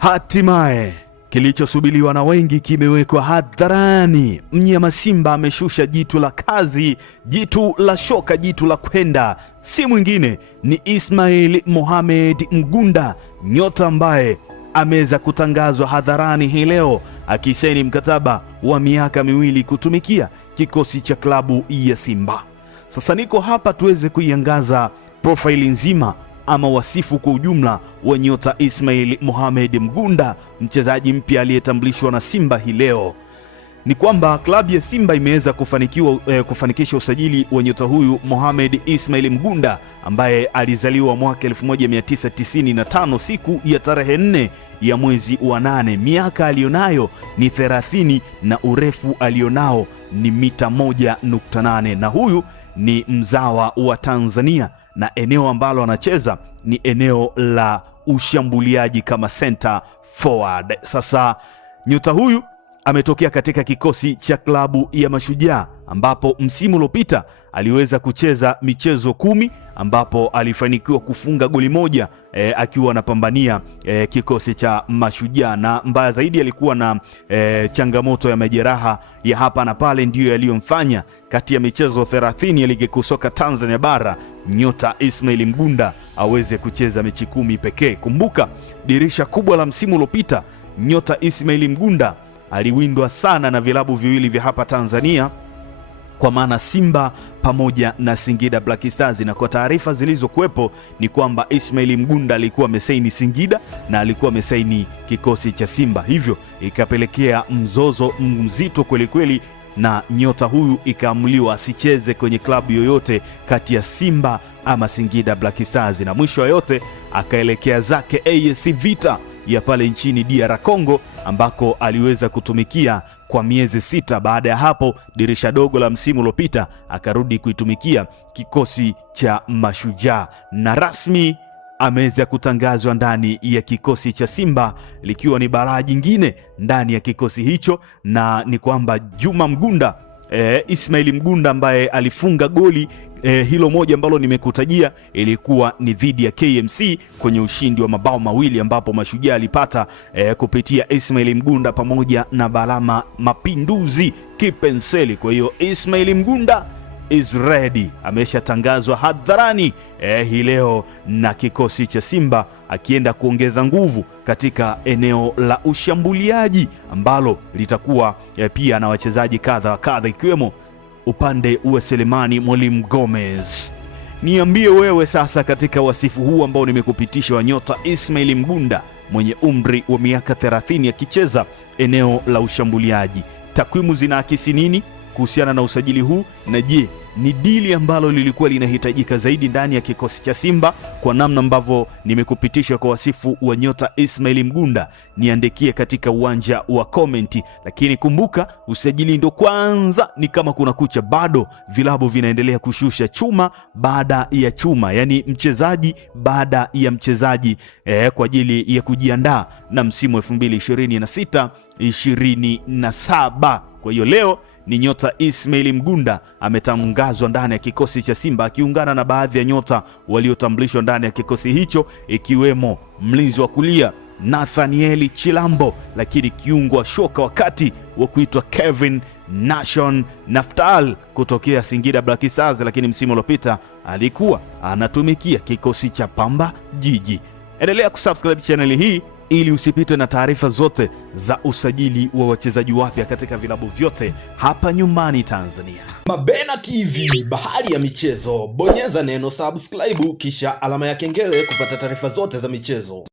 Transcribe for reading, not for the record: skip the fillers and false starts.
Hatimaye kilichosubiriwa na wengi kimewekwa hadharani. Mnyama Simba ameshusha jitu la kazi, jitu la shoka, jitu la kwenda. Si mwingine ni Ismail Mohamed Mgunda, nyota ambaye ameweza kutangazwa hadharani hii leo akisaini mkataba wa miaka 2 kutumikia kikosi cha klabu ya Simba. Sasa niko hapa tuweze kuiangaza profaili nzima ama wasifu kwa ujumla wa nyota Ismail Mohamed Mgunda, mchezaji mpya aliyetambulishwa na Simba hii leo. Ni kwamba klabu ya Simba imeweza kufanikisha usajili wa nyota huyu Mohamed Ismail Mgunda ambaye alizaliwa mwaka 1995 siku ya tarehe 4 ya mwezi wa 8. Miaka alionayo ni 30 na urefu alionao ni mita 1.8, na huyu ni mzawa wa Tanzania na eneo ambalo anacheza ni eneo la ushambuliaji kama center forward. Sasa nyota huyu ametokea katika kikosi cha klabu ya Mashujaa ambapo msimu uliopita aliweza kucheza michezo 10 ambapo alifanikiwa kufunga goli moja akiwa anapambania kikosi cha Mashujaa, na mbaya zaidi alikuwa na changamoto ya majeraha ya hapa na pale, ndiyo yaliyomfanya kati ya michezo 30 ya ligi kuu soka Tanzania bara nyota Ismail Mgunda aweze kucheza mechi 10 pekee. Kumbuka dirisha kubwa la msimu uliopita nyota Ismail Mgunda aliwindwa sana na vilabu viwili vya hapa Tanzania, kwa maana Simba pamoja na Singida Black Stars, na kwa taarifa zilizokuwepo ni kwamba Ismail Mgunda alikuwa amesaini Singida na alikuwa amesaini kikosi cha Simba, hivyo ikapelekea mzozo mzito kweli kweli, na nyota huyu ikaamuliwa asicheze kwenye klabu yoyote kati ya Simba ama Singida Black Stars, na mwisho wa yote akaelekea zake AS Vita ya pale nchini DR Congo ambako aliweza kutumikia kwa miezi 6. Baada ya hapo dirisha dogo la msimu uliopita akarudi kuitumikia kikosi cha Mashujaa, na rasmi ameweza kutangazwa ndani ya kikosi cha Simba likiwa ni baraa jingine ndani ya kikosi hicho, na ni kwamba Juma Mgunda Ismail Mgunda ambaye alifunga goli hilo moja ambalo nimekutajia ilikuwa ni dhidi ya KMC kwenye ushindi wa mabao 2 ambapo Mashujaa alipata kupitia Ismail Mgunda pamoja na Balama Mapinduzi Kipenseli. Kwa hiyo Ismail Mgunda is ready, ameshatangazwa hadharani hii leo na kikosi cha Simba, akienda kuongeza nguvu katika eneo la ushambuliaji ambalo litakuwa pia na wachezaji kadha kadha ikiwemo upande wa Selemani Mwalimu Gomez. Niambie wewe sasa katika wasifu huu ambao nimekupitisha wa nyota Ismail Mgunda mwenye umri wa miaka 30 akicheza eneo la ushambuliaji, takwimu zinaakisi nini kuhusiana na usajili huu, na je ni dili ambalo lilikuwa linahitajika zaidi ndani ya kikosi cha Simba kwa namna ambavyo nimekupitisha kwa wasifu wa nyota Ismail Mgunda? Niandikie katika uwanja wa komenti, lakini kumbuka usajili ndo kwanza, ni kama kuna kucha, bado vilabu vinaendelea kushusha chuma baada ya chuma, yani mchezaji baada ya mchezaji kwa ajili ya kujiandaa na msimu 2026-27. Kwa hiyo leo ni nyota Ismail Mgunda ametangazwa ndani ya kikosi cha Simba akiungana na baadhi ya nyota waliotambulishwa ndani ya kikosi hicho, ikiwemo mlinzi wa kulia Nathanieli Chilambo, lakini kiungo wa shoka wakati wa kuitwa Kevin Nation Naftal kutokea Singida Black Stars, lakini msimu uliopita alikuwa anatumikia kikosi cha Pamba Jiji. Endelea kusubscribe channel hii ili usipitwe na taarifa zote za usajili wa wachezaji wapya katika vilabu vyote hapa nyumbani Tanzania. Mabena TV, bahari ya michezo. Bonyeza neno subscribe kisha alama ya kengele kupata taarifa zote za michezo.